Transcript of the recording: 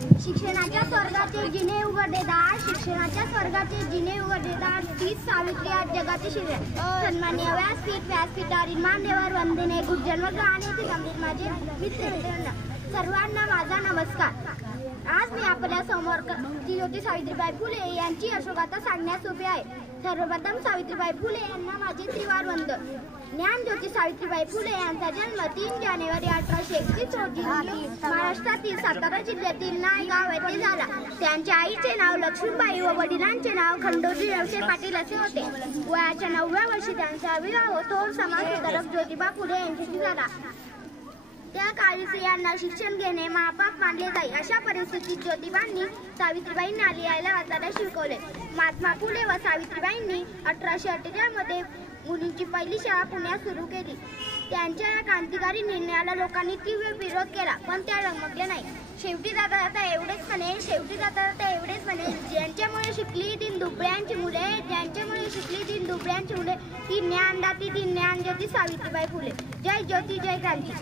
शिक्षणाच्या स्वर्गाचे जिने उघडलेदार, शिक्षणाच्या स्वर्गाचे जिने उघडलेदार तीच सावित्री आज जगाची शिक्षण. सन्माननीय व्यासपीठावरील मान्यवर, वंदनीय गुरुजन व ग्रहणीय गंभीर माझे मित्र, सर्वांना माझा नमस्कार. आज मी आपल्या समोर ज्योती सावित्रीबाई फुले यांची यशोगाथा सांगण्यास उभी आहे. सर्वप्रथम सावित्रीबाई फुले यांना माझे त्रिवार वंदन. ज्ञानज्योती सावित्रीबाई फुले यांचा जन्म 3 जानेवारी 1831 रोजी महाराष्ट्रातील सातारा जिल्ह्यातील नायगाव येथे झाला. त्यांच्या आईचे नाव लक्ष्मीबाई व वडिलांचे नाव खंडोजी व्यवसाय पाटील असे होते. वयाच्या 9व्या वर्षी त्यांचा विवाह थोर समाजसुधारक ज्योतिबा फुले यांच्याशी झाला. त्या काळी स्त्रियांना शिक्षण घेणे महापाप मानले जाई. अशा परिस्थितीत ज्योतिबांनी सावित्रीबाईंना लिहायला वाचायला शिकवले. महात्मा फुले व सावित्रीबाईंनी 1848 मध्ये मुलींची पहिली शाळा पुण्यात सुरू केली. त्यांच्या या क्रांतिकारी निर्णयाला लोकांनी तीव्र विरोध केला, पण त्या डगमगल्या नाही. शेवटी जाता एवढेच म्हणे, ज्यांच्यामुळे शिकली ती दुबळ्यांची मुले, ती ज्ञानदाती, ती ज्ञानज्योती सावित्रीबाई फुले. जय ज्योती, जय क्रांती.